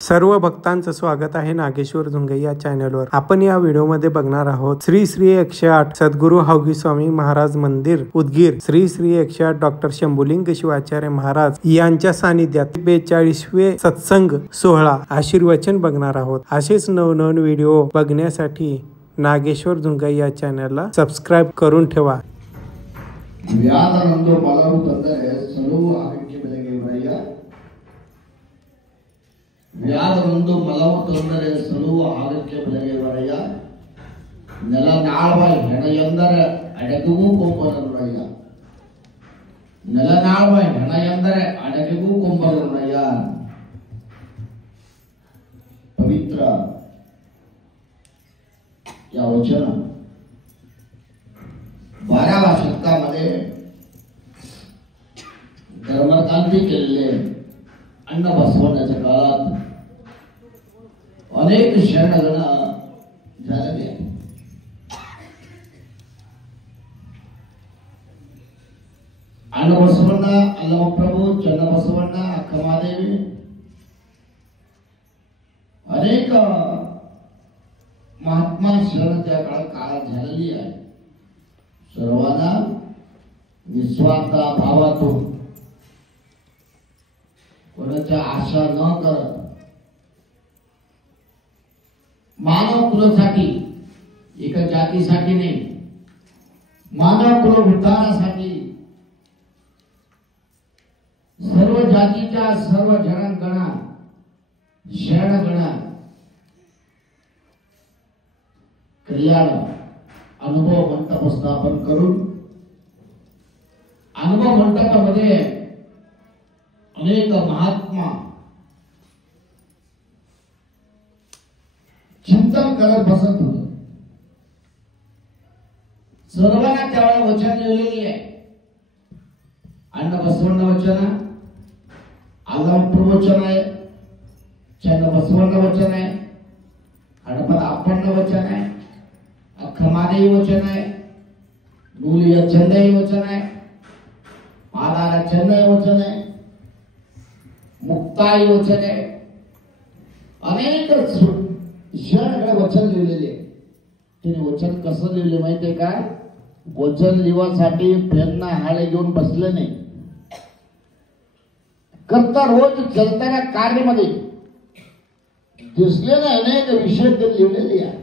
सर्व भक्तांचं स्वागत आहे नागेश्वर झुंगे या चॅनलवर। आपण या व्हिडिओमध्ये बघणार आहोत श्री श्री 108 सद्गुरू हावगी स्वामी महाराज मंदिर उदगीर, श्री श्री 108 डॉक्टर शंभुलिंग शिवाचार्य महाराज यांच्या सानिध्यात 42वे सत्संग सोहळा आशीर्वचन बघणार आहोत। असेच नवनवीन व्हिडिओ बघण्यासाठी नागेश्वर झुंगे या चॅनलला सबस्क्राइब करून ठेवा। ವ್ಯಾದನಂದು ಬಲವು ತಂದರೆ ಸಲುವು ಆಗಕ್ಕೆ ಬೆಲೆಗೆ ವರಯ್ಯ ವ್ಯಾದನಂದು ಬಲವು ತಂದರೆ ಸಲುವು ಆಗಕ್ಕೆ ಬೆಲೆಗೆ ವರಯ್ಯ ನೆಲ ನಾಳುವ ಹೆಣ ಎಂದರೆ ಅಡಗಿಗೂ ಕೊಂಬರಯ್ಯ ನೆಲ ನಾಳುವ ಹೆಣ ಎಂದರೆ ಅಡಗಿಗೂ ಕೊಂಬರಯ್ಯ पवित्र या वचन 12व्या शतकामध्ये धर्मक्रांती केलेले अण्ण बसवण्याच्या काळात अनेक शरणगण झालेले अण्ण बसवಣ್ಣ अल्लमप्रभू चन्नबसवಣ್ಣ अक्कमादेवी अनेक महात्मा शरण त्या काळात झालेली आहे। सर्वांना निस्वार्थ भावातून कोणाच्या आशा न करत मानव कुलासाठी एका जातीसाठी नाही, मानव कुल उद्धारासाठी सर्व जातीच्या सर्व जनांगणा शरणगणा कल्याण अनुभव मंडप स्थापन करून अनुभव मंडपामध्ये अनेक महात्मा चिंतन करत बसत होते। सर्वांना त्यावेळेला वचन लिहिलेली आहे। अण्ण बसवಣ್ಣ वचन, अल्लमप्रभू वचन आहे, चन्नबसवಣ್ಣ वचन आहे, हडपद अप्पಣ್ಣ वचन आहे, अक्कमादेवी वचन आहे, नूलिय चंदई वचन आहे, मालारा चंदई वचन आहे, मुक्ताई वचन आहे, अनेक शरणगण वचन लिहिलेले। तिने वचन कसं लिहिले माहितीये का? वचन लिहासाठी पेनना हाळे घेऊन बसले नाही, करता रोज चलताना कार्यामध्ये दिसलेले अनेक विषय ते लिहिलेले आहे।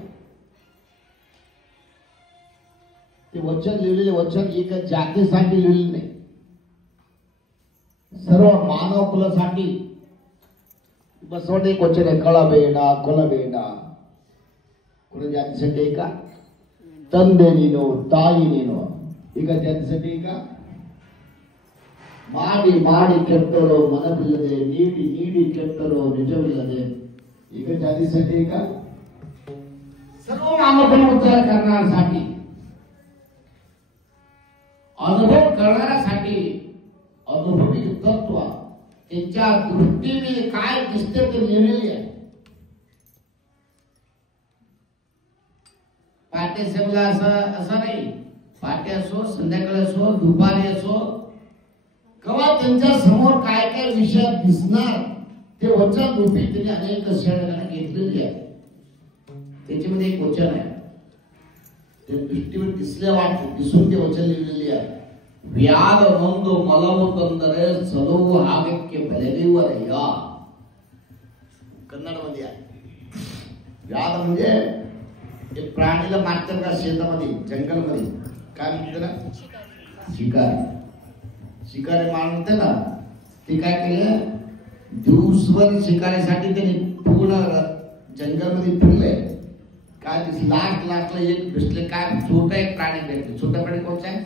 ते वचन लिहिलेले वचन एका जातीसाठी लिहिलेले नाही, सर्व मानव कुलासाठी बसवणे एक वचन आहे। कळಬೇಡ ಕೊಲಬೇಡ कोणी जातीसाठी का? ತಂದೆ ನೀನು ತಾಯಿ ನೀನು ಈಗ ಜಾತಿसाठी का? ಮಾಡಿ ಮಾಡಿ ಕೆಟ್ಟರು ಮನವಿಲ್ಲದೆ ನೀಡಿ ನೀಡಿ ಕೆಟ್ಟರು ನಿಜವಿಲ್ಲದೆ ಈಗ ಜಾತಿसाठी का? सर्व मानव उद्धार करण्यासाठी अनुभव करण्यासाठी अनुभवी तत्व त्यांच्या दृष्टीने काय दिसते ते लिहिलेले आहे। पाटे सेवला असं नाही, पाटे असो संध्याकाळी असो दुपारी असो केव्हा त्यांच्या समोर काय काय विषय दिसणार ते वचन रूपी त्यांनी अनेक शरणगण घेतलेली आहे। त्याच्यामध्ये एक वचन आहे, ते दृष्टीवर दिसून ते वचन लिहिलेले आहे। ವ್ಯಾದನೊಂದು ಮಲವು ತಂದರೆ ಸಲುವು ಆಗಕ್ಕೆ ಬೆಲೆಯುವರಯ್ಯ कन्नडमध्ये आहे। व्याद म्हणजे एक प्राणीला मारतात का शेतामध्ये जंगलमध्ये, काय म्हणते ना? शिकारी। शिकारी मारते ना, ते काय केलं? दिवसभर शिकारीसाठी त्यांनी पूर्ण जंगलमध्ये फिरले। काय लास्टला एक दिसले, काय छोटा एक प्राणी भेटले। छोटा प्राणी कोणता आहे?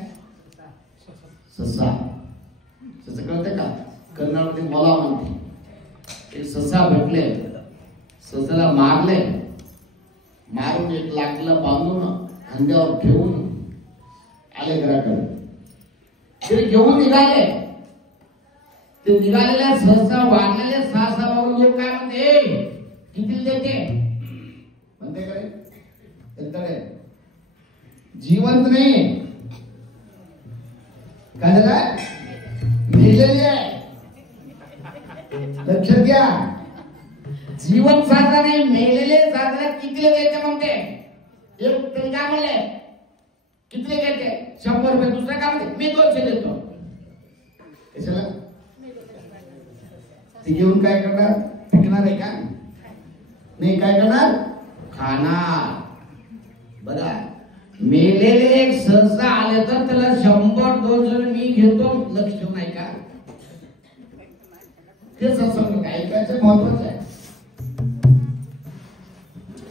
ससा। ससा कळते का? कन्नडमध्ये मला म्हणते। एक ससा भेटले, ससाला मारले, मारून एक लाकडीला बांधून खांद्यावर ठेवून आले घराकडे। ते घेऊन निघाले, ते निघालेल्या सहसा वाढलेल्या सासावरून लोक काय म्हणते? किती देते म्हणते करे? जिवंत नाही काय झालं? लिहिलेली आहे, लक्ष द्या। जीवन साधना नाही, मेलेले साधना कितीला द्यायचे म्हणते? एक तरी काय म्हणले? कितीला घ्यायचे? 100 रुपये. दुसरा काय म्हणते? मी 200 देतो. कशाला? ते घेऊन काय करणार? टिकणार आहे का? नाही. काय करणार? खाणार. बघा, मेलेले एक सहसा आले तर त्याला 100-200 मी घेतो, लक्ष नाही का? ते सत्संग ऐकायचं महत्वाचं आहे.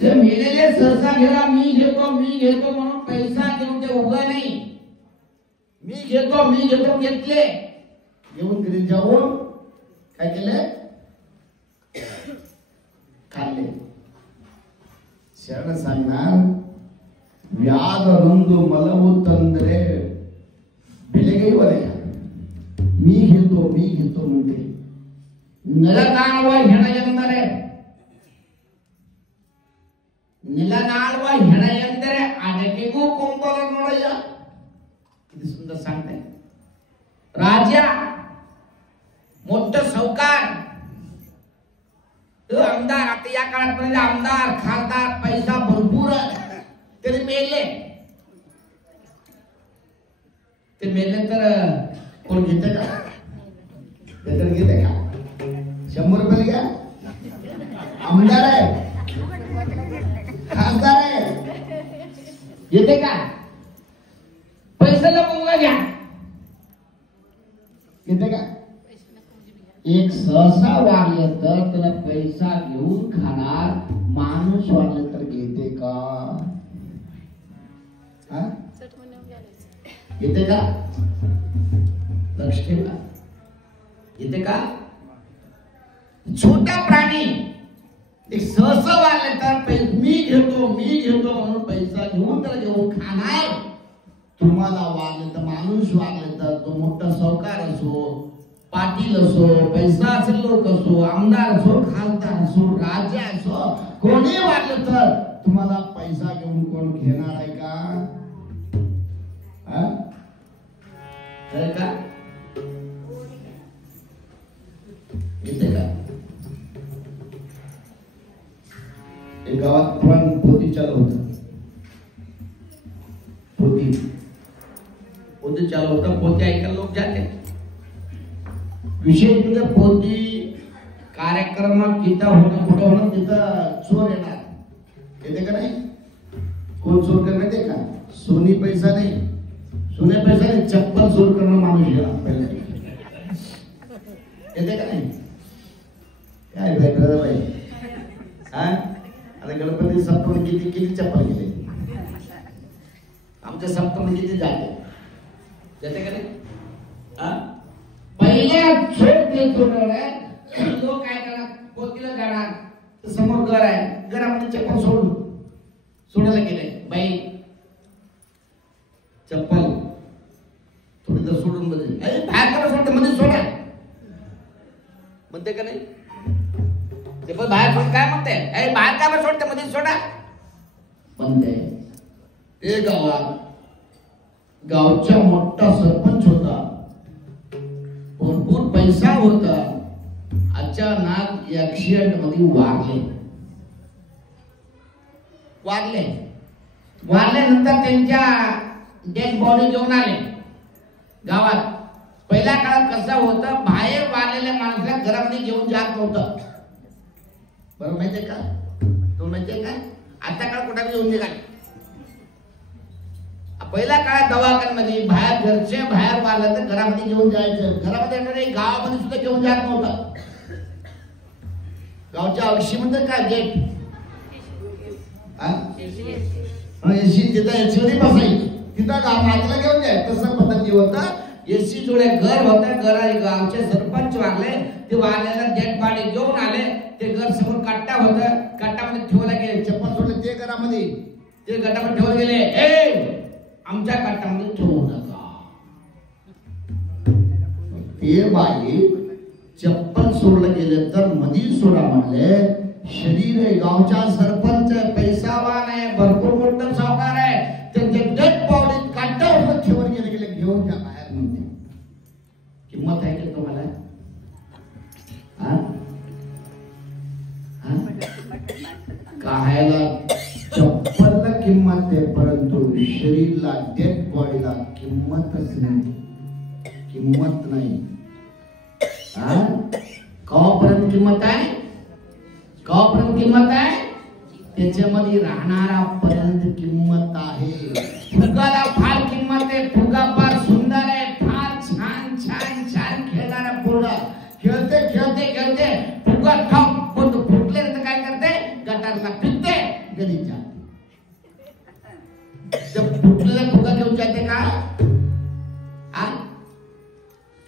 ते मेलेले सहसा गेला, मी घेतो म्हणून पैसा घेऊन ते उगा नाही. मी घेतो घेतले, घेऊन घरी जाऊन काय केले? खाल्ले. शरण सांगणार व्याध नंदू मलवू तंद्रे ಬೆಲೆಗೆ ಒಲೆಯ मी घेतो म्हणते. ನೆಲನಾಳುವ ಹೆಣ ಎಂದರೆ ಅಡಕೆಗೂ ಕೊಂಬಲ ನೋಡಯ್ಯ. किती सुंदर सांगते. राजा मोठं सावकार, आमदार, आता या काळात आमदार खासदार पैसा भरपूर तरी मेले. ते मेले तर कोण घेते का? घेते का? 100 रुपये घ्या. आमदार आहे, खासदार आहे, येते का? पैसा लपवून घ्या, येते का? एक सहसा वागले तर त्याला पैसा घेऊन खाणार, माणूस वागले तर घेते का? येते का? लक्ष ठेवा. येते का? छोटा प्राणी एक सहसा वागले तर मी घेतो म्हणून पैसा घेऊन त्याला घेऊन खाणार. तुम्हाला वागले तर, माणूस वागले तर, तो मोठा सावकार असो, पाटील असो, पैसा असेल लोक असो, आमदार असो, खासदार असो, राजा असो, कोणी वागलं तर तुम्हाला पैसा घेऊन कोण घेणार आहे का? का? येते का? एक गावात पण पोती चालू होत. पोती चालू होता. पोती ऐकायला लोक जाते. विशेष म्हणजे पोती कार्यक्रमात जिथं होणं कुठं होणं तिथं चोर येणार. येते का नाही? कोण चोर करणार ते का? सोनी पैसा नाही, सोने पैसा नाही, चप्पल चोर करणं माणूस गेला पहिले. येते का नाही? काय भाई आता गणपती सप्तमी किती चप्पल गेले? आमच्या सप्तमी किती जाते? जाते का नाही? पहिल्या लोक काय करणार? पोतीला जाणार, समोर घर आहे, घरामध्ये चप्पल सोडायला गेले. बाई चप्पल थोडी तर सोडून मध्ये बाहेर करा, सोडते मध्ये सोडा म्हणते का नाही? चप्पल बाहेर सोड काय म्हणते? बाहेर काय सोडते मध्ये सोडा म्हणते. ते गावचा मोठा सरपंच होता, भरपूर पैसा होता. अचानक ऍक्सिडेंट मध्ये वारल्यानंतर त्यांच्या डेड बॉडी घेऊन आले गावात. पहिल्या काळात कसं होतं, बाहेर वारलेल्या माणसाला घरामध्ये घेऊन जात नव्हतं. बरं माहितीये का? तो माहितीये का? आता काळ कुठे घेऊन निघाले. पहिल्या काळात दवाखान्यामध्ये बाहेर, घरचे बाहेर वारलं तर घरामध्ये घेऊन जायचं. घरामध्ये येणारे गावामध्ये सुद्धा घेऊन जात नव्हतं. गावच्या अक्षी म्हणजे काय? गेट एसी, तिथं एसी मध्ये बसायची, तिथं मातीला घेऊन जाय. तसं पद्धती होतं. एसी जोडे घर होतं. गावचे सरपंच वारले, ते वारल्याला डेड बॉडी घेऊन आले. ते घर समोर कट्टा होतं, कट्टामध्ये ठेवला गेले. चप्पल सोडले ते घरामध्ये, ते गटामध्ये ठेवले गेले. आमच्या कट्टामध्ये ठेवू नका. ते बाई चप्पल सोडलं गेले तर मधी सोडा म्हणले. शरीर आहे, गावचा सरपंच आहे, पैसावान आहे, भरपूर मोठा सावकार आहे. त्यांचे डेड बॉडी काट्यावर ठेवून गेले घेऊन जा बाहेर म्हणते. किंमत आहे का तुम्हाला? खायला चप्पलला किंमत आहे, परंतु शरीरला, डेड बॉडीला किंमतच नाही, किंमत नाही. कवापर्यंत किंमत आहे, कवापर्यंत किंमत आहे, त्याच्यामध्ये राहणारा पर्यंत किंमत आहे. फुगाला फार किंमत आहे, फुगा फार सुंदर आहे, फार छान छान छान खेळणारा पोरगा खेळते खेळते खेळते फुगा ठप बंद फुटले तर काय करते, गटारला फिरते, गलीत जाते. जब फुटलेला फुगा घेऊन जाते का,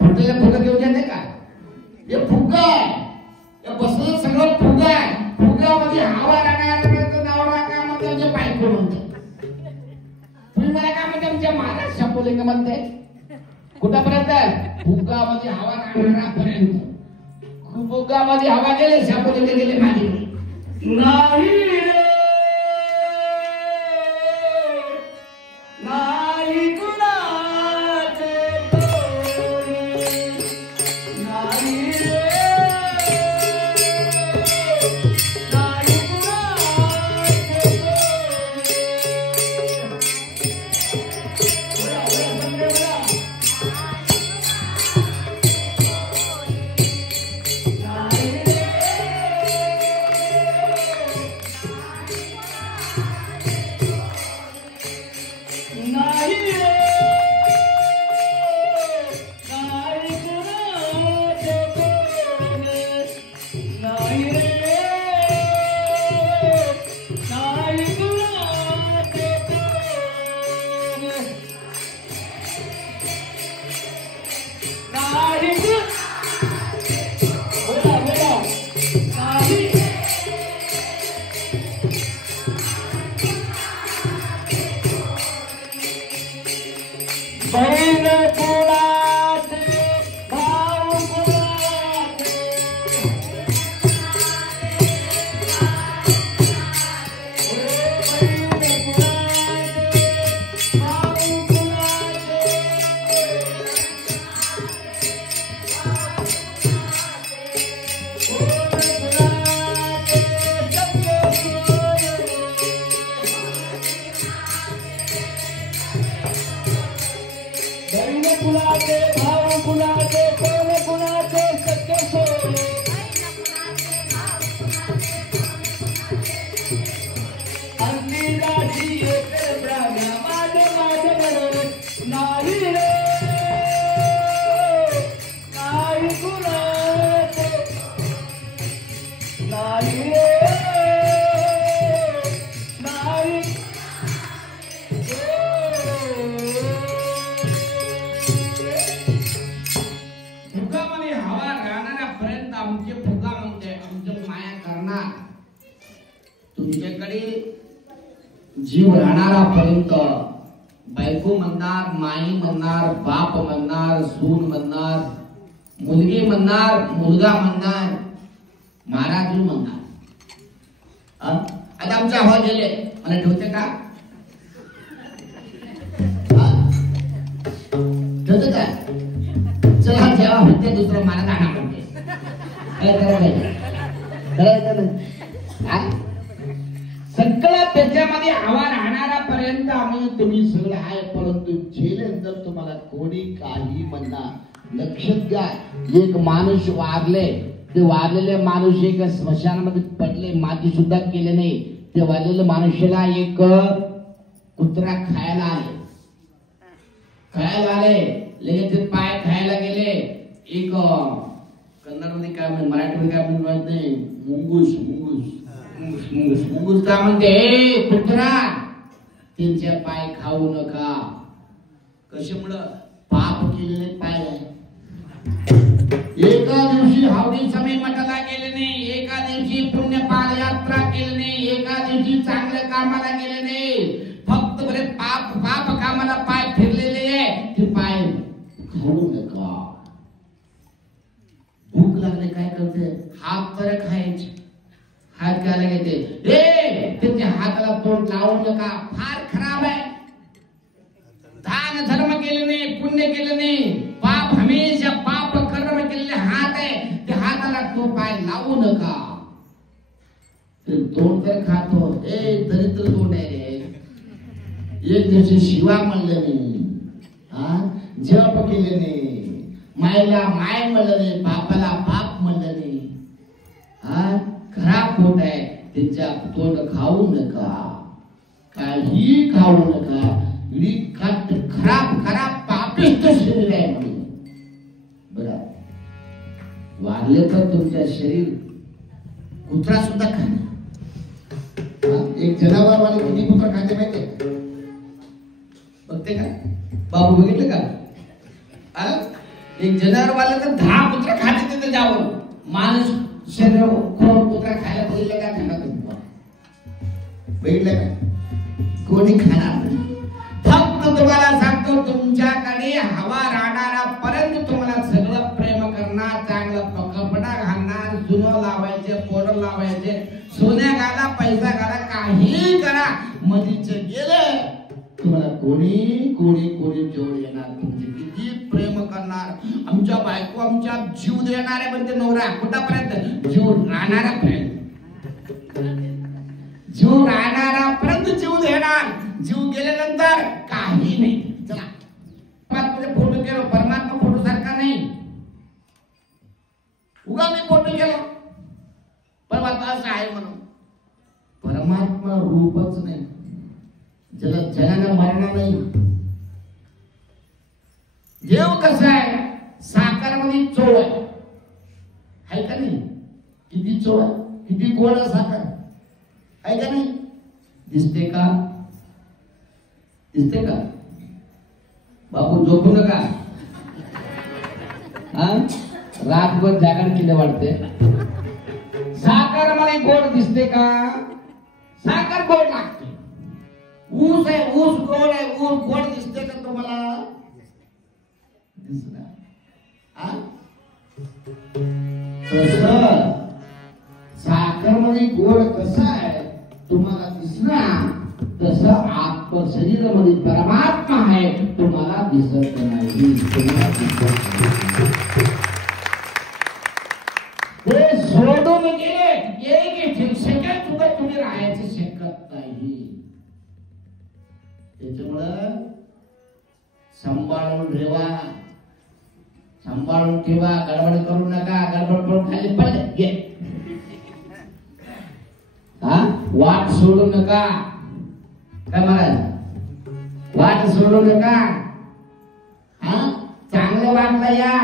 फुटलेला फुगा घेऊन जाते का, हे फुगा आहे, या बसलेलं सगळं फुगा आहे. फुग्यामध्ये हवा राहणार नावडा का म्हणजे बायको म्हणते. तुम्ही मला काय म्हणते, आमच्या महाराज शापोलिंग म्हणते कुठपर्यंत, फुगामध्ये हवा राहणारापर्यंत. फुगामध्ये हवा गेले, शापोलिंग गेले माझी नाही रे, नाही कुणाचे तोरे, नाही रे, नाही कुणाचे जीव राहणारापर्यंत बायको म्हणणार, माई म्हणणार, बाप म्हणणार, सून म्हणणार, मुलगी म्हणणार, मुलगा म्हणणार, महाराज म्हणणार. आता आमचे हवा गेले, मला ठेवते का, ठेवते का, चला जेव्हा होते दुसरं मला गाणं म्हणते, सगळं त्याच्यामध्ये हवा राहणारापर्यंत आम्ही तुम्ही सगळं आहे, परंतु जेल्यानंतर तुम्हाला कोणी काही म्हणणार. लक्षात घ्या, एक माणूस वारले, ते वारलेले माणूस एक स्मशानामध्ये पडले, माती सुद्धा केले नाही, ते वारलेल्या माणसाला एक कुत्रा खायला आले, लगेच ते पाय खायला गेले. एक कन्नडमध्ये काय म्हणतात, मराठीमध्ये काय म्हणतात नाही, मुंगूस मुंगूस मुंगूस मुंगूस काय म्हणते, कुत्रा त्यांचे पाय खाऊ नका. कशामुळं, पाप केलेले पाय आहे. एका दिवशी हावडी समय मठाला गेले नाही, एका दिवशी पुण्य पादयात्रा केली नाही, एका दिवशी चांगल्या कामाला गेले नाही, फक्त बरे पाप पाप कामाला पाय फिरलेले आहे, ते पाय खाऊ नका. भूक लागले काय करते, हात तर खायचे, हात घ्यायला घेते, त्यांच्या हाताला तोंड लावू नका, फार खराब आहे. दान धर्म केले नाही, पुण्य केले नाही, पाप हमेशा पाप कर्म केलेले हात आहे, त्या हाताला तो पाय लावू नका. ते तोंड तर खातो, दरिद्र तोंड आहे रे. एक दिवशी शिवा म्हणलं नाही, जप केले नाही, मायला माय म्हणलं नाही, बापाला बाप म्हणलं नाही. खराब पोट आहे, त्याच्या तोंड खाऊ नका, काही खाऊ नका. खराब खराब पापिष्ट शरीर आहे म्हणून. बरं वागले तर तुमच्या शरीर कुत्रा सुद्धा खाणे. एक जनावरवाले किती कुत्रा खाते माहितीये? बघते का बाबू, बघितलं का? एक जनावरवाले तर 10 कुत्रा खाते तिथे जाऊन. माणूस शरीर कुत्रा खायला बघितलं का? बघितलं का? कोणी खाणार नाही. फक्त तुम्हाला सांगतो, तुमच्याकडे हवा राहणारा पर्यंत तुम्हाला सगळं प्रेम करणार, चांगलं कपडा घालणार, जुनं लावायचे, पोरं लावायचे, सोन्या घाला, पैसा घाला, काही करा. मधीच गेले तुम्हाला कोणी कोणी कोणी जोड येणार. तुमचे किती प्रेम करणार. आमच्या बायको आमच्या जीव देणार आहे म्हणते नवरा. कुठापर्यंत? जीव राहणाऱ्यापर्यंत. जीव राहणाऱ्यापर्यंत जीव देणार. जीव गेल्यानंतर काही नाही. चला फोटो केलो, परमात्मा फोटो सारखा नाही. उगा मी फोटो केलो, परमात्मा असं आहे म्हणून. परमात्मा रूपच नाही, ज्याला जगाला मरणार नाही. देव कसा आहे? साखरमध्ये चोळ आहे का नाही? किती चोळ, किती गोड साखर आहे का नाही? दिसते का? दिसते का? बाबू झोपू नका, रातभर जागरण केले वाटते. साखर मध्ये गोड दिसते का? साखर गोड लागते. ऊस आहे, ऊस गोड आहे, ऊस गोड दिसते का तुम्हाला? दिसणार. साखर मध्ये गोड कसा आहे तुम्हाला दिसणार, तसं आत्म शरीरामध्ये परमात्मा आहे, तुम्हाला दिसत नाही. ते सोडून गेले, एक सेकंड सुद्धा तुम्ही राहायचं शकत नाही. त्याच्यामुळं सांभाळून ठेवा, सांभाळून ठेवा. गडबड करू नका. गडबड करून खाली पडले वाट सोडू नका. काय महाराज? वाट सोडू नका. चांगलं वाटलं या,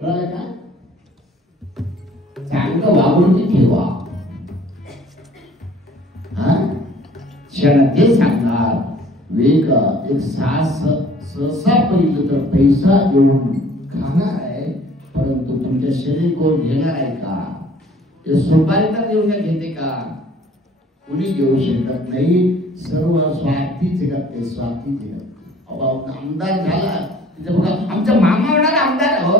कळलं का? चांगलं वागून ठेवा. क्षण ते सांगणार वेग एक सहसा पहिलं तर पैसा घेऊन खाणार आहे, परंतु तुमच्या शरीर कोण घेणार आहे का? ते सुपारी तर देऊन घेते का? कुणी घेऊ शकत नाही. सर्व स्वार्थी जगत ते, स्वार्थी जगत. आमदार झाला तिथे बघा, आमचा मामा होणार आमदार. हो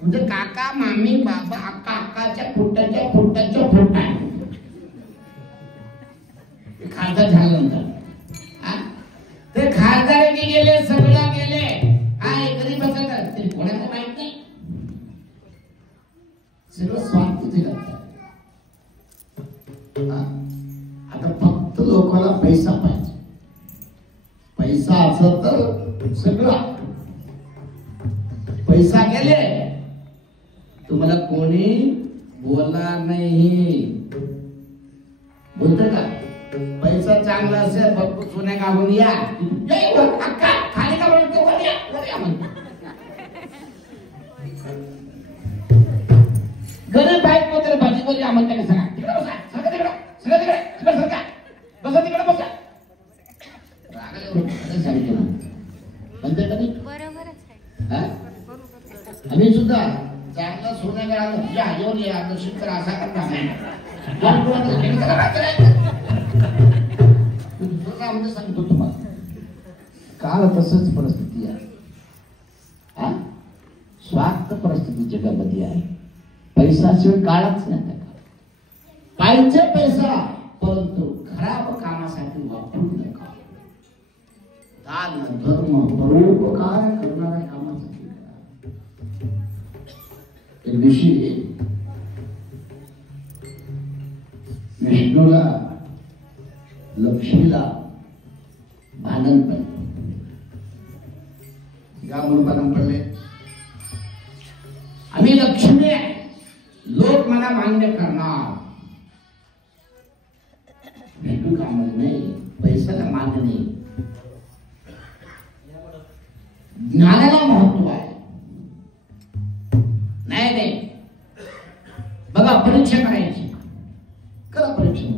म्हणजे काका मामी बाबा काकाच्या फुटाच्या फुटाच्या फुटा खासदार झाल्यानंतर ते खासदार गेले, सगळं गेले. कधी बसत तरी कोणाला माहित नाही. सगळं स्वार्थी जगत. आता फक्त लोकांना पैसा पाहिजे. पैसा असत तर सगळं. पैसा गेले तुम्हाला कोणी बोलणार नाही. बोलते का? पैसा चांगला असेल, भरपूर सोन्या घालून या, खाली का बोलतो? गरीब बाईक मध्ये भाजी बोली म्हणते का? सगळं तिकडे बसा, सगळं तिकडे, सगळं तिकडे, सगळं सरका, बसा तिकडे बसा. म्हणते का नाही? आम्ही सुद्धा चांगला सोन्या घालून या, येऊन या, दर्शन करा, असा करता सांगतो तुम्हाला. काल तसंच परिस्थिती आहे. स्वार्थ परिस्थिती जगामध्ये आहे. पैशाशिवाय काळच नाही. पाहिजे पैसा, परंतु खराब कामासाठी वापरू नका. दान धर्म परोपकार करणाऱ्या कामासाठी. एक दिवशी विष्णूला लक्ष्मीला भांडण पडले. का म्हणून भांडण पडले? आम्ही लक्ष्मी आहे, लोक मला मान्य करणार. विष्णू का म्हणले नाही, पैशाला मान्य नाही, ज्ञानाला महत्व आहे. नाही नाही, बघा परीक्षा करायची, करा परीक्षा.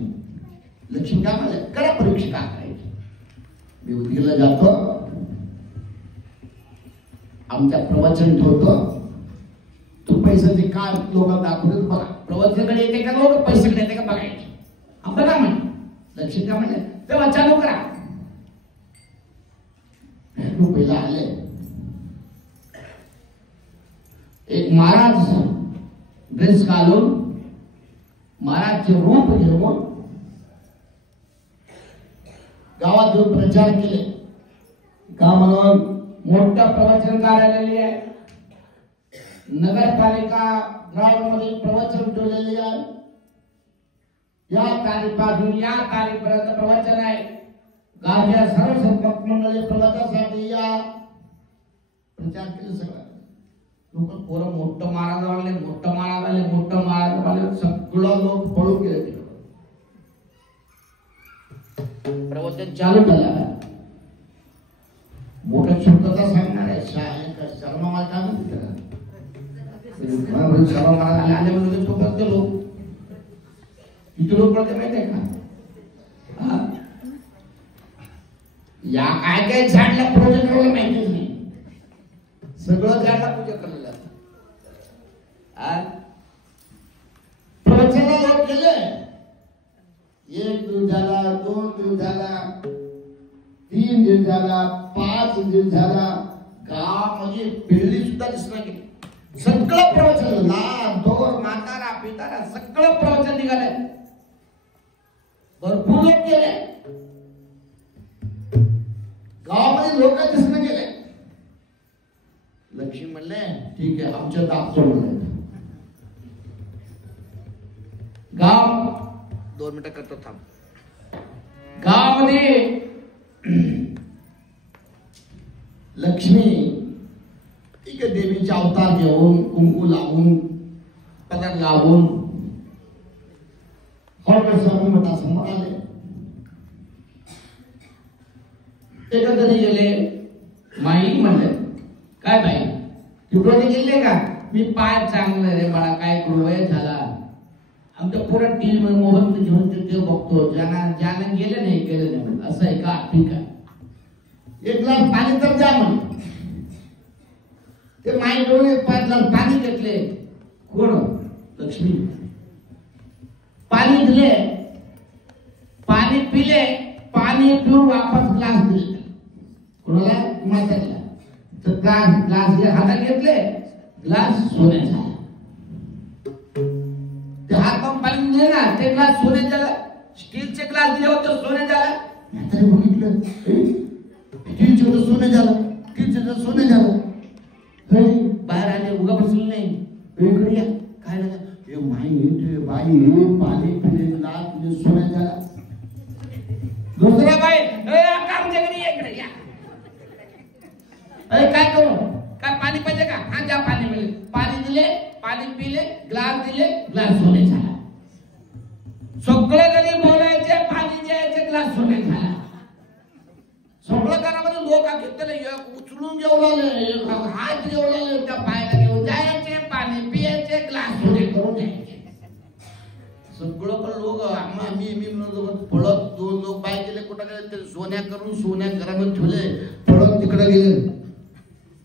लक्ष्मी काय म्हणले, करा परीक्षा का करायची. मी उदगीरला जातो, आमच्या प्रवचन ठेवतो, तू पैशाचे काय लोक दाखवतो बघा. प्रवचनाकडे येते का लोक, पैशाकडे येते का बघायचे. आपण काय म्हणे, लक्ष्मी काय म्हणले, तेव्हा चालू करा. पहिला आले एक महाराज ड्रेस घालून, महाराजचे रूप घेऊन गावात येऊन प्रचार केले. का म्हणून मोठा प्रवचन कार्यालय आहे, नगरपालिका ग्राउंड मध्ये प्रवचन ठेवलेली आहे. या तारीखपासून या तारीखपर्यंत प्रवचन आहे. गावच्या सर्व संपर्क मंडळी प्रवचनासाठी या. प्रचार केले सगळं. लोक पोरं मोठं महाराज वाढले, मोठं महाराज आले, मोठं महाराज वाढले, सगळं लोक पळून गेले. प्रवचन चालू झालं. मोठं छोटंचा सांगणार आहे, शर्मा मला काय म्हणते त्याला, शर्मा महाराज आले म्हणजे तो करते लोक किती लोक पडते माहिती आहे का? या काय काय झाडला प्रवचन करायला माहितीच नाही, सगळं झाडला पूजा करायला. प्रवचनाला लोक गेले, एक दिवस झाला, 2 दिवस झाला, 3 दिवस झाला, 5 दिवस झाला, गावामध्ये पिल्ली सुद्धा दिसणार गेली. सगळं प्रवचन, लहान थोर म्हातारा पितारा सगळं प्रवचन निघालंय. भरपूर लोक गेले, गावामध्ये लोक दिसणं गेले. लक्ष्मी म्हणले ठीक आहे, आमच्या दाब सोडले. गाव 2 मिनिटं करतो थांब. गावामध्ये लक्ष्मी एक देवीचा अवतार घेऊन, कुंकू लावून, पदर लावून स्वामी मठासमोर आले. एका घरी गेले. माई म्हणले काय बाई तिकडे गेले का? मी पाय चांगलं रे बाळा, काय करू, वय झाला. आमच्या पुरा टीव्ही मध्ये मोबाईल घेऊन ते बघतो, ज्यानं गेलं नाही गेलं नाही असं आहे का? ठीक आहे, एक ग्लास पाणी तर द्या म्हणे. ते माई डोळे 5 ग्लास पाणी घेतले. कोण? लक्ष्मी. पाणी दिले, पाणी पिले, पाणी पिऊन वापस ग्लास दिले. कोणाला? म्हातारीला. तर ग्लास हातात घेतले, ग्लास सोन्याचा. ते हात पाणी दिले ना, ते ग्लास सोन्याचा. स्टीलचे ग्लास दिले होते सोने झाला. म्हातारी बघितलं, स्टीलचे होतं सोने झालं, स्टीलचे सोने झालं. बाहेर आले, उगा बसले नाही. इकडे या, काय झालं? हे माई बाई पाणी पिले, ग्लास पिले, सोने झाला. दुसऱ्या बाई आमच्या घरी इकडे या. अरे काय करू, काय पाणी पाहिजे का? हा द्या पाणी. मिळेल. पाणी दिले, पाणी पिले, ग्लास दिले, ग्लास सोने झाला. सगळे घरी बोलायचे, पाणी द्यायचे, ग्लास सोने झाला. सगळं घरामध्ये लोक घेतले, उचलून घेऊन आले, हात घेऊन आले, त्या पायाला घेऊन जायचे, पाणी पियायचे, ग्लास सोने करून द्यायचे. सगळं पण लोक मी म्हणत पळत 2 लोक बाहेर गेले. कुठं गेले? ते सोन्या करून सोन्या घरामध्ये ठेवले, पळत तिकडे गेले.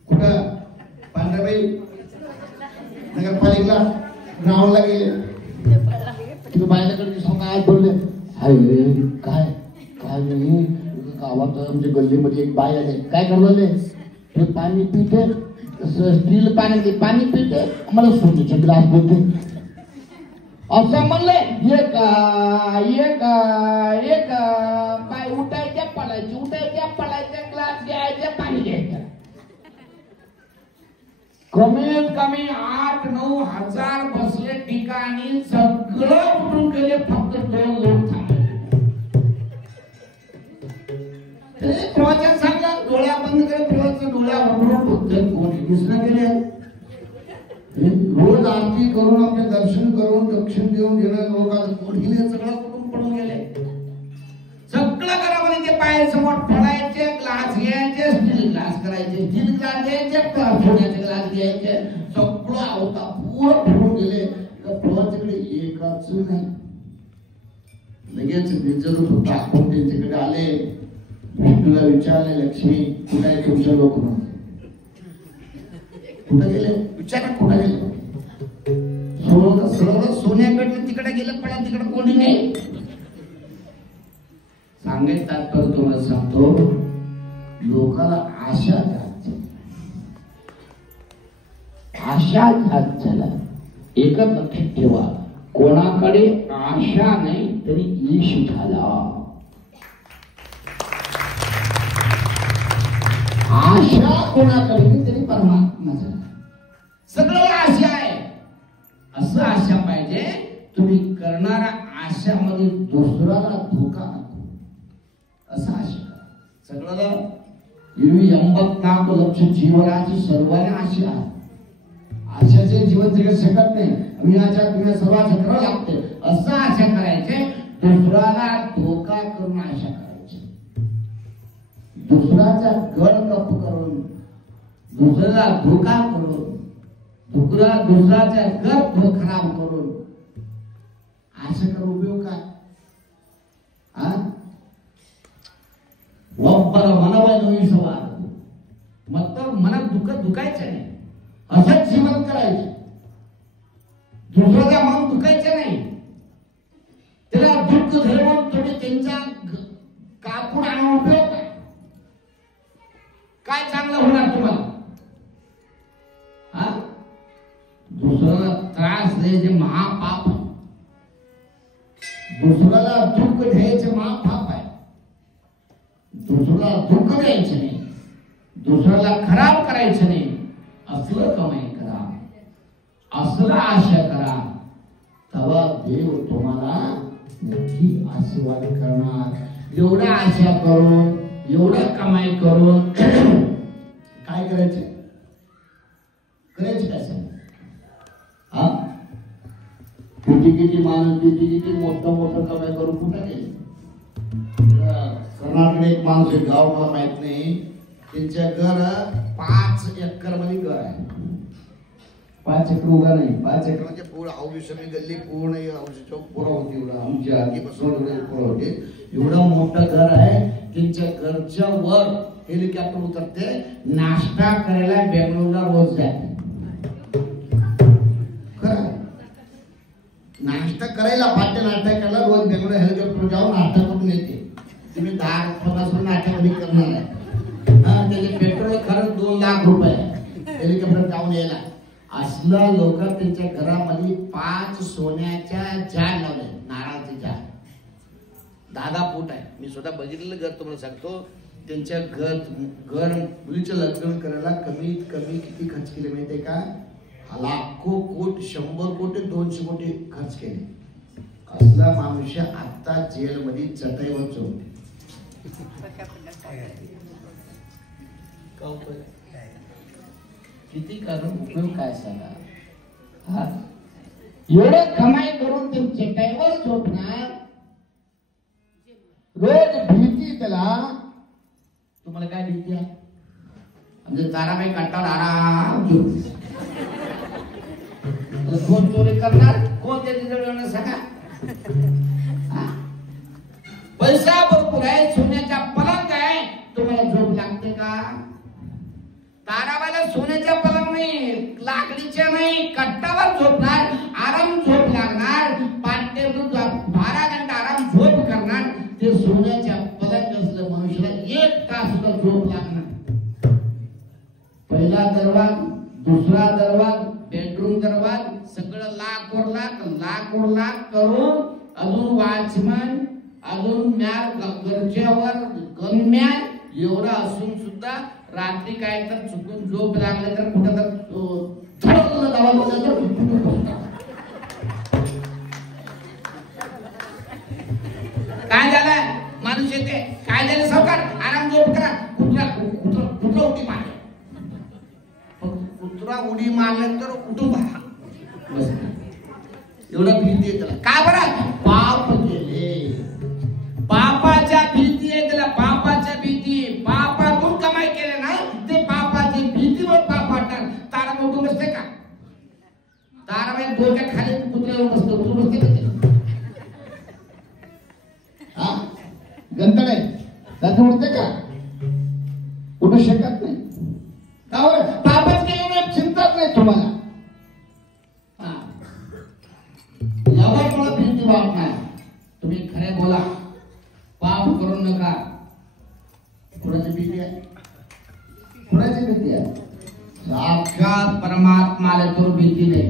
कुठं? पांढराबाई नगरपालिकेला ग्राउंडला गेले. तिथे बायलाकडे सांगा बोलले, काय काय नाही, गावात आमच्या गल्लीमध्ये एक बाय आले. काय करवले? ते पाणी पिते, स्टील पाणी पिते, मला सोन्याचे ग्लास देते असं म्हणले. एक काय उठायच्या पडायच्या ग्लास द्यायचे, पाणी घ्यायचं. कमीत कमी 8-9 हजार बसले ठिकाणी सगळं उठून गेले. फक्त 2 दिसणं गेले. रोज आरती करून आपले दर्शन करून दक्षिण देऊन गेले लोक आज कोणी सगळं कुठून पडून गेले. सगळं घरामध्ये ते पाय समोर पडायचे, ग्लास घ्यायचे, स्टील ग्लास करायचे, स्टील ग्लास घ्यायचे, सोन्याचे ग्लास घ्यायचे, सगळं आवता पूर्ण पडून गेले. फळाच्याकडे एकाच नाही. लगेच बिजरूप टाकून त्यांच्याकडे आले. विष्णूला विचारले, लक्ष्मी कुठे आहे तुमचे लोक? कुठे गेले विचारा, कुठे गेले? सोन्याकडे तिकडे गेलं, पण तिकडे कोणी नाही. सांगायचं तात्पर्य तुम्हाला सांगतो, लोकांना आशा घात, आशा घात झाला. एकच लक्षात ठेवा, कोणाकडे आशा नाही तरी ईश झाला. आशा कोणाकडे तरी परमात्मा झाला. सगळं आशा आहे असं आशा पाहिजे. तुम्ही करणारा आशामध्ये दुसऱ्याला धोका नको असं आशा करा. सगळ्याला 84 लक्ष जीवनाची सर्वांना आशा आहे. आशाचे जीवन जगू शकत नाही. विनाच्या तुम्ही सर्वांचं करावं लागते असं आशा करायचे. दुसऱ्याला धोका करून आशा करायची. दुसऱ्याचा गड कप करून, दुसऱ्याला धोका करून, दुसऱ्याचा गर्भ खराब करून आशा करून उपयोग काय? ಒಬ್ಬರ ಮನವನ್ನು ನೋಯಿಸಬಾರದು. मग मनात दुखायचं नाही असंच जीवन करायचं. दुसऱ्याच्या मन दुखायचं नाही. त्याला दुःख धरून तुम्ही त्यांचा कापून आणून उपयोग काय चांगलं होणार तुम्हाला? दुसऱ्याला त्रास द्यायचे महापाप. दुसऱ्याला दुःख द्यायचे महापाप आहे. दुसऱ्याला दुःख द्यायचं नाही, दुसऱ्याला खराब करायचं नाही. असलं कमाई करा, असलं आशा करा, तेव्हा देव तुम्हाला मोठी आशीर्वाद करणार. एवढा आशा करून, एवढा कमाई करून काय करायचे? करायचे कसं? किती माणूस किती मोठं कमाई करून कुठं गेले? कर्नाटक एक माणूस एक गाव मला माहित नाही, त्यांच्या घर 5 एकर मध्ये घर आहे. 5 एकर उगा नाही, 5 एकर म्हणजे पूर्ण औषधी गल्ली पूर्ण औषध पुरा होती. एवढा आमच्या आधी बसवून पुरा होते. एवढं मोठं घर आहे. त्यांच्या घरच्या वर हेलिकॉप्टर उतरते. नाश्ता करायला बेंगळूरला रोज जाते. नाश्ता करायला पाट्या नाश्ता करायला रोज बेंगळूर हेलिकॉप्टर जाऊन नाश्ता करून येते. तुम्ही 10-15 नाश्ता कधी करणार आहे? त्याचे पेट्रोल खरंच 2 लाख रुपये हेलिकॉप्टर जाऊन यायला. असलं लोक त्यांच्या घरामध्ये 5 सोन्याच्या झाड लावले. नारळाचे झाड 10 फूट आहे. मी स्वतः बघितलेलं घर तुम्हाला सांगतो. त्यांच्या घर मुलीचं लग्न करायला कमीत कमी किती खर्च केले माहितीये का? लाखो कोटी, 100 कोटी 200 कोटी खर्च केले. असला माणूस आता जेलमध्ये चटईवर चढतो. किती कारण उपयोग काय सांगा? एवढं कमाई करून ते चटईवर झोपणार. रोज भीती त्याला. तुम्हाला काय भीती आहे? म्हणजे ताराबाई काटावर आराम झोपते. कोण चोरी करणार? कोण त्याची जवळ सांगा? पैसा भरपूर आहे, सोन्याच्या पलंग आहे, तुम्हाला झोप लागते का? ताराबाईला सोन्याच्या पलंग नाही, लाकडीच्या नाही, कट्टावर झोपणार, आराम झोप लागणार. पाट्टे 12 घंटा आराम झोप करणार. ते सोन्याच्या पलंग असलं मनुष्याला 1 तास सुद्धा झोप लागणार. पहिला दरवाज, दुसरा दरवाज, बेडरूम दरवाज सगळं लाख वर लाख करून अजून वॉचमन, अजून मॅन, घरच्यावर गनमॅन एवढा असून सुद्धा रात्री काय तर चुकून झोप लागले तर कुठं तर काय झालं? माणूस येते, काय झालं सावकार? आराम झोप करा. कुठला उठी मारे उडी मारलं तर उठून बस एवढं भीती आहे त्याला. का बरं? पाप केले, पापाच्या भीती आहे त्याला, पापाच्या भीती. पापातून कमाई केले ना ते पापाची भीतीवर पाप वाटतात. तारा उठून बसते का? ताराबाई डोक्या खाली कुत्र्यावर बसतो, उठून बसते का? हा गंतड आहे त्यात उठते का? उठू शकत नाही. पापच केले नाही, चिंताच नाही तुम्हाला. यावर मला भीती वाटणार. तुम्ही खरे बोला, पाप करू नका. कुणाची भीती आहे? कुणाची भीती आहे? साक्षात परमात्माला तर भीती नाही.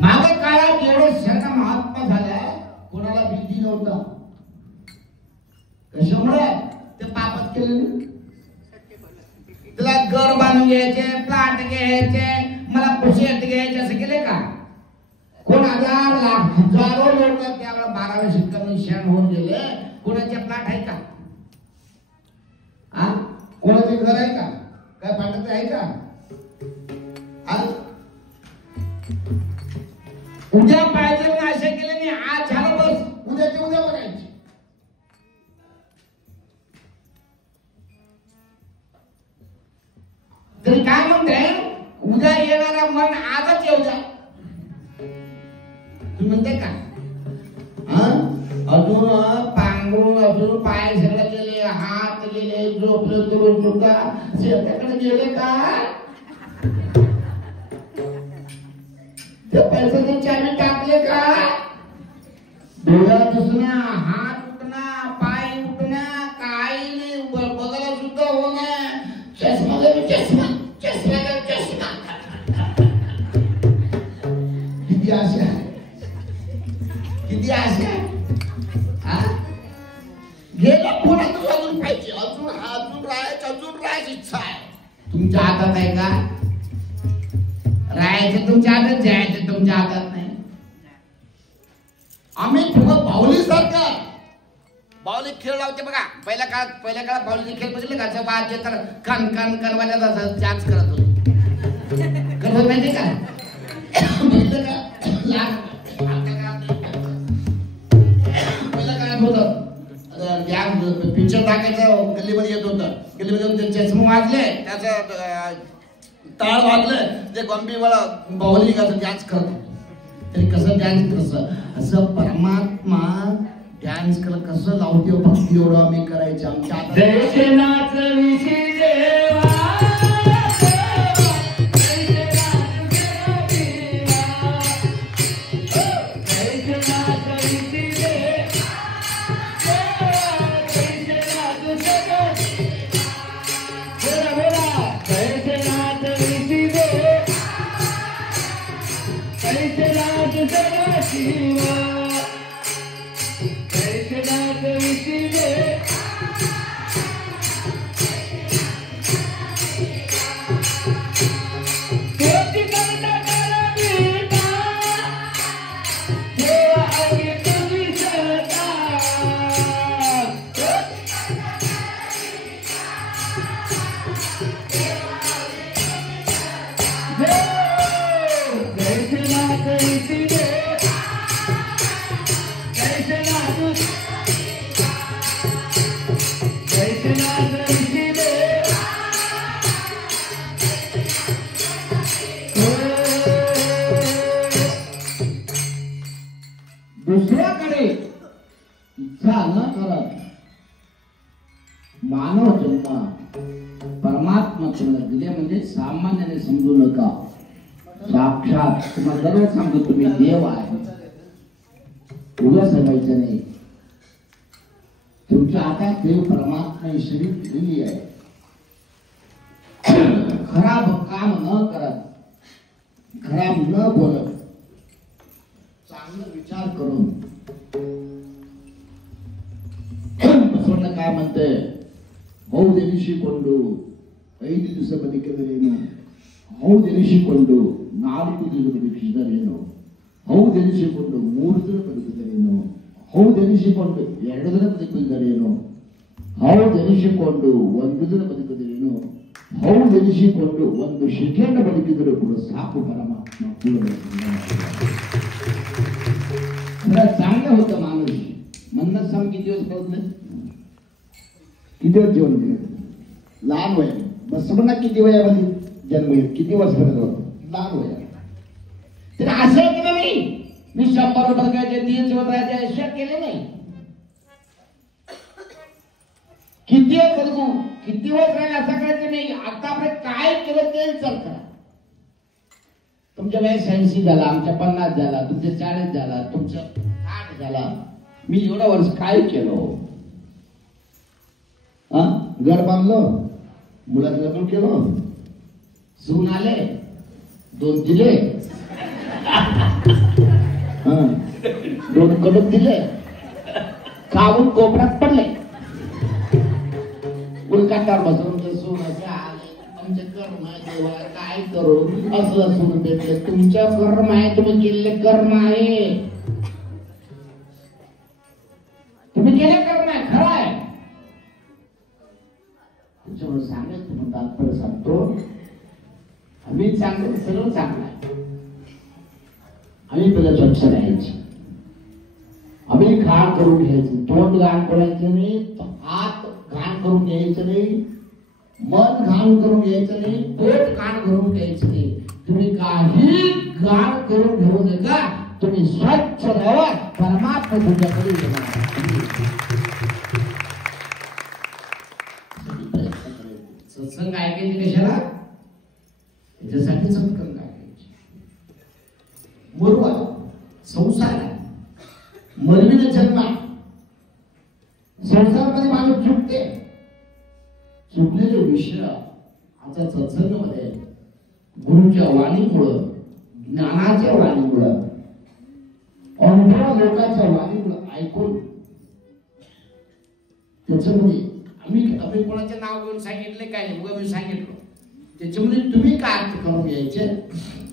मागे काळात एवढे शरण महात्मा झाल्या, कोणाला भीती नव्हता. कशामुळे? ते पापच केले नाही. तुला घर बांधून घ्यायचे, प्लांट घ्यायचे, मला प्रोजेक्ट घ्यायचे, असं केले का? कोण हजारो लोक त्यावेळेला 12व्या शतकात शरण होऊन गेले. कोणाचे प्लांट आहे का? कोणाचे घर आहे का? काय पाठत आहे का? उद्या पाहिजे म्हणून आशा केले नाही. आज झालं बस, उद्याचे उद्या बघायचे. तरी काय म्हणते? उद्या येणारा मन आजच येऊ द्या. तुम्ही म्हणते का? अजून पांघरून, अजून पाय सगळे गेले, हात गेले, झोपले करून सुद्धा शेताकडे गेले का? त्या पैशाची चावी टाकले का? डोळा दिसणं, हात उठणं, पाय उठणं, काही नाही, बघायला सुद्धा होणं. चष्मा घरी चष्मा, चष्मा घरी चष्मा. किती आशा, किती आशा. गेला पुन्हा तू अजून पाहिजे, अजून राहायची इच्छा आहे. तुमच्या हातात आहे का? राहायचं तुमच्या हातात, जायचं तुमच्या हातात नाही. आम्ही थोडं बाहुली सारखं बाहुली खेळ लावते बघा. पहिल्या काळात बाहुलीचे खेळ बघितले का? जब आज तर कण कण कणवायला जाच करत होते. करत माहिती का? बघितलं का? पहिल्या काळात होतं पिक्चर टाकायचं, गल्लीमध्ये येत होतं. गल्लीमध्ये चष्मा वाजले, त्याचं टाळ वाजलं, ते गंभीरवाला बाहुली का डान्स करत. तरी कसं डान्स, कसं असं परमात्मा डान्स करत कसं लावते भक्ती एवढं आम्ही करायचं. आमच्या दुसऱ्याकडे इच्छा न करत मानव जन्म परमात्मा तुम्हाला दिले म्हणजे सामान्याने समजू नका. साक्षात तुम्हाला दररोज सांगतो तुम्ही देव आहे. उद्या सांगायचं नाही. तुमच्या हातात देव परमात्मा शरीर दिलेली आहे. खराब काम न करत, खराब न बोलत, चांगला विचार करून. बसवण्ण काय म्हणते? ಹೌದೆನಿಸಿಕೊಂಡು 5 ದಿವಸ ಬದುಕಿದರೇನು, ಹೌದೆನಿಸಿಕೊಂಡು 4 ದಿವಸ ಬದುಕಿದರೇನು, ಹೌದೆನಿಸಿಕೊಂಡು 3 ದಿನ ಬದುಕಿದರೇನು, ಹೌದೆನಿಸಿಕೊಂಡು 2 ದಿನ ಬದುಕಿದರೇನು, ಹೌದೆನಿಸಿಕೊಂಡು 1 ದಿನ ಬದುಕಿದರೇನು, ಹೌದೆನಿಸಿಕೊಂಡು ಒಂದು ಸೆಕೆಂಡ್ ಬದುಕಿದರೂ ಕೂಡ ಸಾಕು ಪರಮಾತ್ಮ चांगलं होतं माणूस. म्हणणं सांग किती दिवस कळत नाही, किती दिवस जेवण दिलं लहान वय बसवणं किती वयामध्ये जन्म घेत किती वर्ष होतं लहान वया. तर असं केलं नाही मी 100 वर्षाचे 3 वर्षाचे अशा केले नाही. किती बघू किती वर्ष राहिले असं करायचं नाही. आता आपण काय केलं ते विचार करा. तुमच्या वयात 86 झाला, आमच्या 50 झाला, तुमच्या 40 झाला, तुमच्या 60 झाला. मी एवढा वर्ष काय केलं? घर बांधलं, मुलाचं लग्न केलं, सून आले, 2 दिले, 2 कडक दिले, खाऊन कोपऱ्यात पडले, उलकाटावर बसून सून असे आले. आमचे कर्म आहे देवा, काय करू असलं सून भेटले. तुमच्या कर्म आहे, तुम्ही केलेले कर्म आहे, तुम्ही केले कर्म आहे, खरं आहे. त्याच्यामुळे सांगेल तुम्ही तात्पर्य सांगतो. आम्ही चांगलं सगळं चांगलं आहे. आम्ही पहिला स्वच्छ राहायचे, आम्ही घाण करून घ्यायचं, तोंड घाण करायचं नाही, हात घाण करून घ्यायचं नाही, मन घाण करून घ्यायचं नाही, पोट घाण करून घ्यायचं नाही. तुम्ही काही घाण करून घेऊ नका. तुम्ही स्वच्छ राहा, परमात्मा तुमच्याकडे येणार. सत्संग ऐकायचे कशाला? त्याच्यासाठी सत्संग ऐकायचे. मरुवा संसार आहे, मरवीने जन्म आहे. संसारामध्ये माणूस चुकते. चुकलेले विषय आता सत्संगामध्ये गुरुच्या वाणीमुळं, ज्ञानाच्या वाणीमुळं, अनुभव लोकांच्या वाणीमुळं ऐकून त्याच्यामध्ये आम्ही कोणाचे नाव घेऊन सांगितले काय नाही, मग मी सांगितलं. त्याच्यामध्ये तुम्ही काय अर्थ करून घ्यायचे?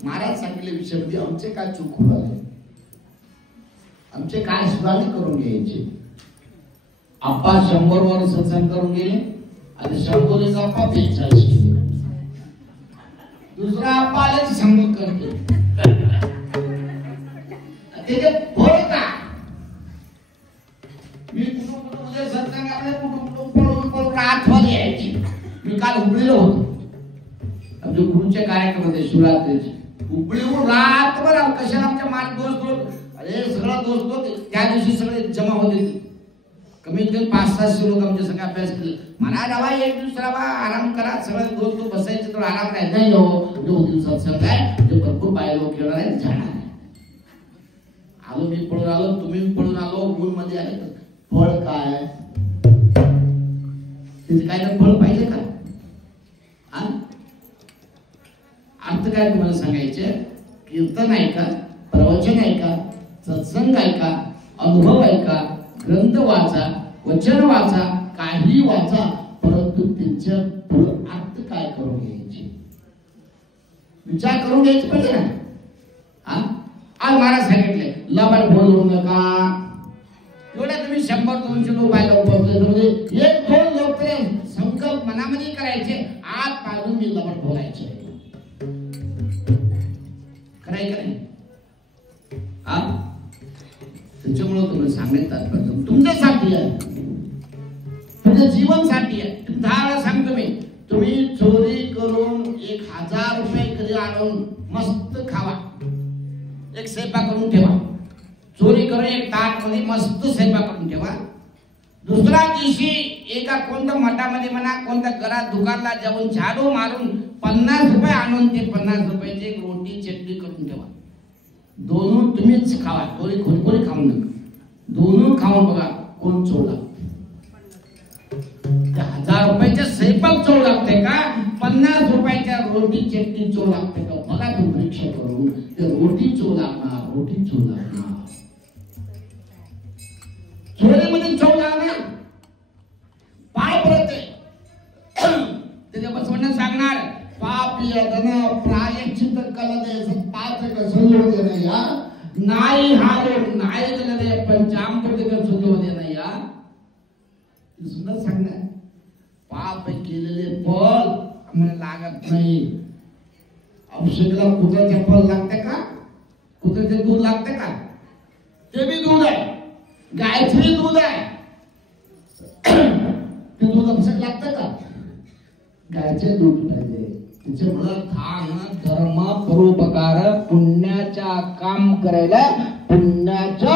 महाराज सांगितले विषयामध्ये आमचे काय चूक झाले, आमचे काय सुधारणे करून घ्यायचे. आप्पा 100 वर सत्संग करून गेले आणि 100 आप्पा 45 केले. दुसरा आप्पा आले सांगून करते. त्याचे फळ का? मी कुठून सत्संग आपल्या कुठून पळून रातवाली यायची. मी काल हुबळीला होतो, आमच्या गुरुच्या कार्यक्रमामध्ये शिवरात्रीचे. हुबळीहून रातभर कशाला आमच्या माझे दोस्त होते, अरे सगळा दोस्त होते. त्या दिवशी सगळे जमा होते, कमीत कमी 500-600 लोक आमच्या सगळे अभ्यास केले. मला जावा एक दुसरा बा आराम करा, सगळे दोस्त बसायचे, थोडा आराम नाही. नाही हो, 2 दिवसात सत्संग आहे, ते भरपूर बाय लोक येणार आहेत, जाणार आहे. आलो, मी पळून आलो, तुम्ही पळून आलो, गुण मध्ये आले. फळ काय? तिथे काय तर फळ पाहिजे का? अर्थ काय तुम्हाला सांगायचे? कीर्तन आहे का, प्रवचन आहे का, सत्संग आहे का, अनुभव आहे का, ग्रंथ वाचा, वचन वाचा, काही वाचा, परंतु त्यांच्या पुढे अर्थ काय करून घ्यायचे, विचार करून घ्यायचे पाहिजे ना. आज महाराज सांगितले लबाड बोलू नका. एवढ्या तुम्ही 100-200 लोक बायला उपसले, म्हणजे 1-2 लोक ते संकल्प मनामध्ये करायचे, आत पाजून मी लबाड बोलायचे. खरंय का नाही? त्याच्यामुळे तुम्हाला सांगितलं तुमच्यासाठी आहे, तुमच्या जीवनसाठी आहे. 10 वेळा सांगतो मी, तुम्ही चोरी करून 1000 रुपये घरी आणून मस्त खावा, एक स्वयंपाक करून ठेवा. चोरी करून एक ताट मध्ये मस्त स्वयंपाक करून ठेवा. दुसऱ्या दिवशी एका कोणत्या मठामध्ये म्हणा, कोणत्या घरात दुकानला जाऊन झाडू मारून 50 रुपये आणून ते 50 रुपयाची एक रोटी चटणी करून ठेवा. दोनों तुम्हीच खावा, कोणी खाऊ नका. दोनों खाऊन बघा कोण चोर लागते. 1000 रुपयाच्या स्वयंपाक चोर लागते का, 50 रुपयाच्या रोटी चटणी चोर लागते का? बघा तुम्ही परीक्षा करून. ते रोटी चोर लागणार, रोटी चोर लागणार. चोरीमध्ये चोर लागणार, पाय पडते. त्याच्या बसवण्या सांगणार पाप यदन प्रायश्चित कलदे सत्पाच कसुल्लोदेनया नाई हालो नाई दलदे पंचामृत कसुल्लोदेनया. सुंदर सांगणार पाप केलेले फळ मला लागत नाही. औषधाला कुत्र्याचे फळ लागते का? कुत्र्याचे दूध लागते का? ते बी दूध आहे, गायचे दूध आहे. ते दूध औषध लागतं का? गायचे दूध पाहिजे. त्याच्यामुळे दान धर्म परोपकार पुण्याचा काम करायला पुण्याचं